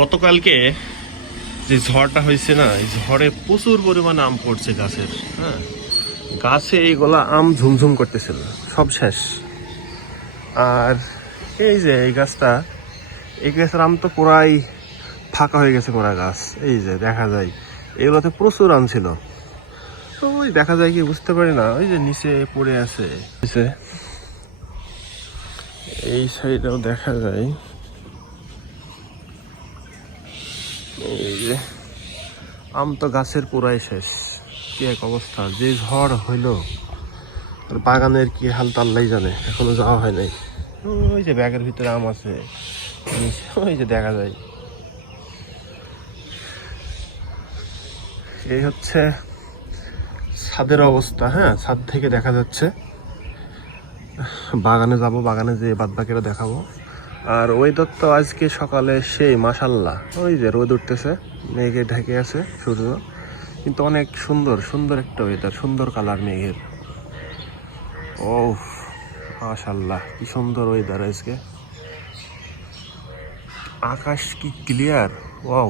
গতকালকে যে ঝড়টা হয়েছে না, এই ঝড়ে প্রচুর পরিমাণে আম পড়ছে গাছের। হ্যাঁ, গাছে এইগুলা আম ঝুমঝুম করতেছিল, সব শেষ। আর এই যে এই গাছটা, এই গাছের আম তো পুরাই ফাঁকা হয়ে গেছে, পুরা গাছ। এই যে দেখা যায় এগুলোতে প্রচুর আম ছিল, তো ওই দেখা যায় কি বুঝতে পারি না, ওই যে নিচে পড়ে আছে। এই সাইডেও দেখা যায়, এই যে আম তো গাছের পুরাই শেষ। কি এক অবস্থা, যে ঝড় হইলো, বাগানের কি হাল আল্লাহই জানে, এখনো যাওয়া হয় নাই। ওই যে ব্যাগের ভিতরে আম আছে, ওই যে দেখা যায়। এই হচ্ছে ছাদের অবস্থা। হ্যাঁ, ছাদ থেকে দেখা যাচ্ছে। বাগানে যাব, বাগানে যেয়ে বাদ বাকিরা দেখাবো। আর ওয়েদার তো আজকে সকালে সেই মাশাল্লাহ, ওই যে রোদ উঠতেছে, মেঘে ঢেকে আছে সূর্য, কিন্তু অনেক সুন্দর সুন্দর একটা ওয়েদার, সুন্দর কালার মেঘের। ও মাশাল্লাহ, কি সুন্দর ওয়েদার আজকে, আকাশ কি ক্লিয়ার। ওয়াও,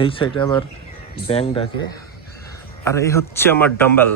এই সাইডে আবার ব্যাং ডাকে। আর এই হচ্ছে আমার ডাম্বেল।